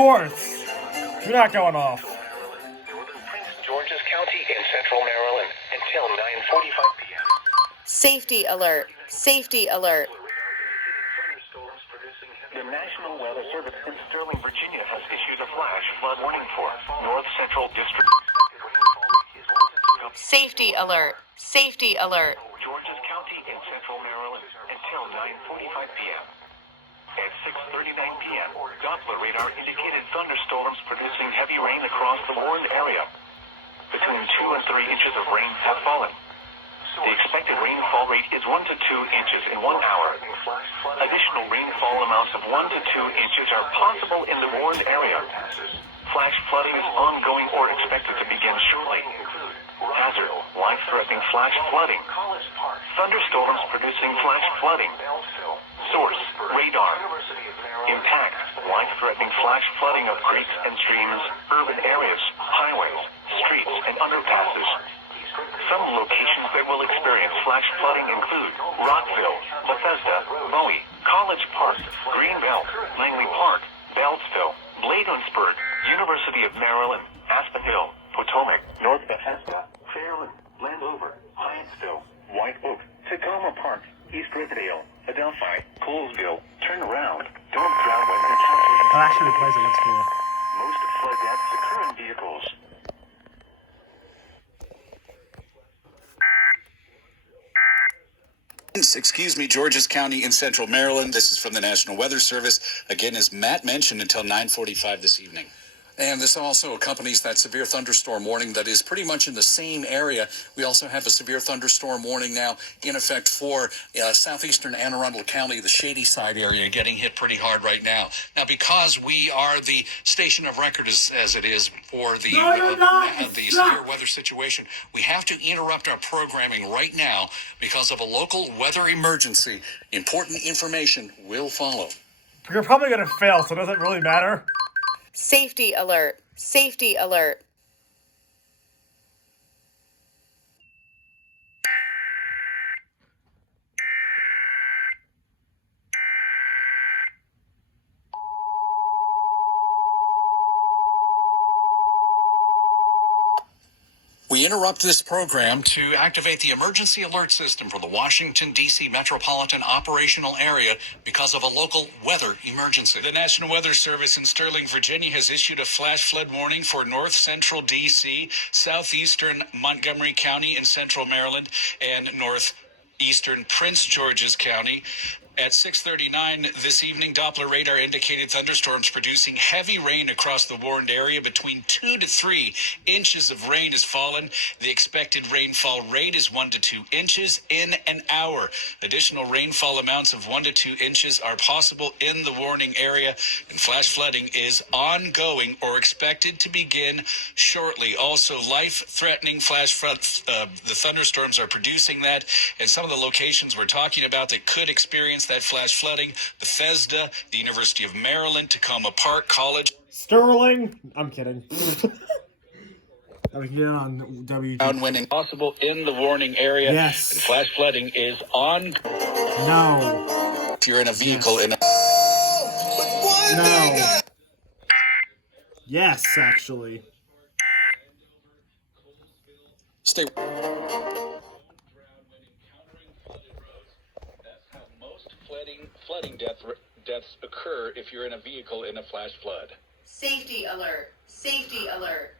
course. You're not going off. Prince George's County in central Maryland until 9:45 p.m. Safety alert. Safety alert. The National Weather Service in Sterling, Virginia has issued a flash flood warning for North Central District. Safety alert. Safety alert. George's County in central Maryland until 9:45 p.m. At 6:39 p.m., Doppler radar indicated thunderstorms producing heavy rain across the warned area. Between 2 and 3 inches of rain have fallen. The expected rainfall rate is 1 to 2 inches in 1 hour. Additional rainfall amounts of 1 to 2 inches are possible in the warned area. Flash flooding is ongoing or expected to begin shortly. Hazard, life-threatening flash flooding. Thunderstorms producing flash flooding. Source, radar. Impact, life-threatening flash flooding of creeks and streams, urban areas, highways, streets, and underpasses. Some locations that will experience flash flooding include Rockville, Bethesda, Bowie, College Park, Greenbelt, Langley Park, Beltsville, Bladensburg, University of Maryland, Aspen Hill, Potomac, North Bethesda, Fairland, Landover, Hyattsville, White Oak, Tacoma Park, East Riverdale, Adelphi, Colesville. Turn around. Don't drown when encountering. That actually plays at school. Most flood deaths occur in vehicles. Excuse me, Georges County in central Maryland. This is from the National Weather Service. Again, as Matt mentioned, until 9:45 this evening. And this also accompanies that severe thunderstorm warning that is pretty much in the same area. We also have a severe thunderstorm warning now in effect for southeastern Anne Arundel County, the Shady Side area, getting hit pretty hard right now. Now, because we are the station of record as it is for the severe weather situation, we have to interrupt our programming right now because of a local weather emergency. Important information will follow. You're probably going to fail, so it doesn't really matter. Safety alert. Safety alert. We interrupt this program to activate the emergency alert system for the Washington, D.C. metropolitan operational area because of a local weather emergency. The National Weather Service in Sterling, Virginia has issued a flash flood warning for north central D.C., southeastern Montgomery County in central Maryland, and northeastern Prince George's County. At 6:39 this evening, Doppler radar indicated thunderstorms producing heavy rain across the warned area. Between 2 to 3 inches of rain has fallen. The expected rainfall rate is 1 to 2 inches in an hour. Additional rainfall amounts of 1 to 2 inches are possible in the warning area, and flash flooding is ongoing or expected to begin shortly. Also, life-threatening flash flood, the thunderstorms are producing that, and some of the locations we're talking about that could experience that flash flooding: Bethesda, the University of Maryland, Tacoma Park, College. Sterling? I'm kidding. We can get on WTOP. Downwind possible in the warning area. Yes. And flash flooding is on. No. If you're in a vehicle in a... No. Yes, actually. Stay... Flooding deaths occur if you're in a vehicle in a flash flood. Safety alert. Safety alert.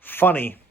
Funny.